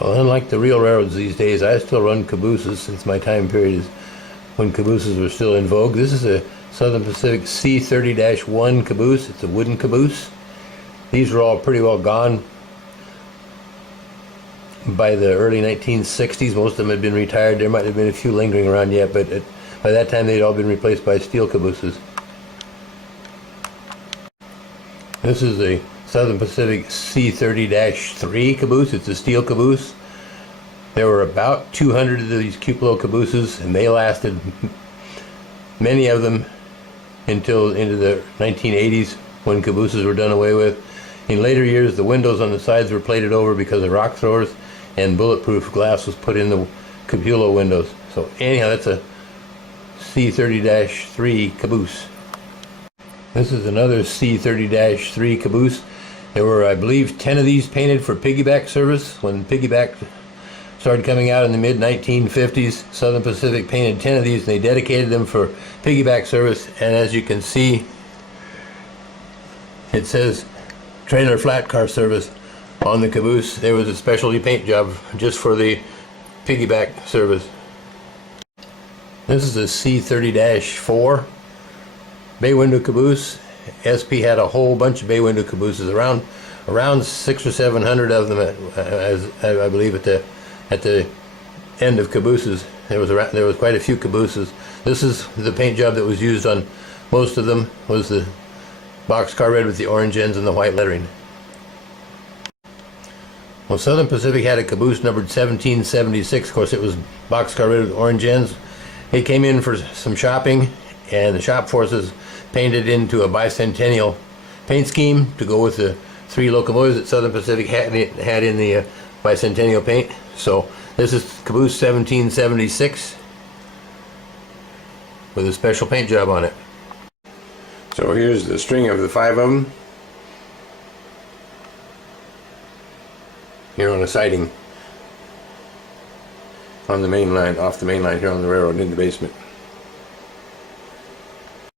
Well, unlike the real railroads these days, I still run cabooses since my time period is when cabooses were still in vogue. This is a Southern Pacific C30-1 caboose. It's a wooden caboose. These were all pretty well gone by the early 1960s. Most of them had been retired. There might have been a few lingering around yet, but by that time they'd all been replaced by steel cabooses. This is a Southern Pacific C30-3 caboose. It's a steel caboose. There were about 200 of these cupola cabooses, and they lasted, many of them, until into the 1980s when cabooses were done away with. In later years, the windows on the sides were plated over because of rock throwers, and bulletproof glass was put in the cupola windows. So anyhow, that's a C30-3 caboose. This is another C30-3 caboose. There were, I believe, 10 of these painted for piggyback service. When piggyback started coming out in the mid-1950s, Southern Pacific painted 10 of these, and they dedicated them for piggyback service. And as you can see, it says trailer flat car service on the caboose. There was a specialty paint job just for the piggyback service. This is a C30-4 bay window caboose. SP had a whole bunch of bay window cabooses, around 600 or 700 of them, as I believe at the end of cabooses. There was quite a few cabooses. This is the paint job that was used on most of them, was the boxcar red with the orange ends and the white lettering. Well, Southern Pacific had a caboose numbered 1776. Of course, it was boxcar red with orange ends. It came in for some shopping, and the shop forces painted into a bicentennial paint scheme to go with the 3 locomotives that Southern Pacific had in the bicentennial paint. So this is Caboose 1776 with a special paint job on it. So here's the string of the 5 of them here on a siding on the main line, off the main line here on the railroad in the basement.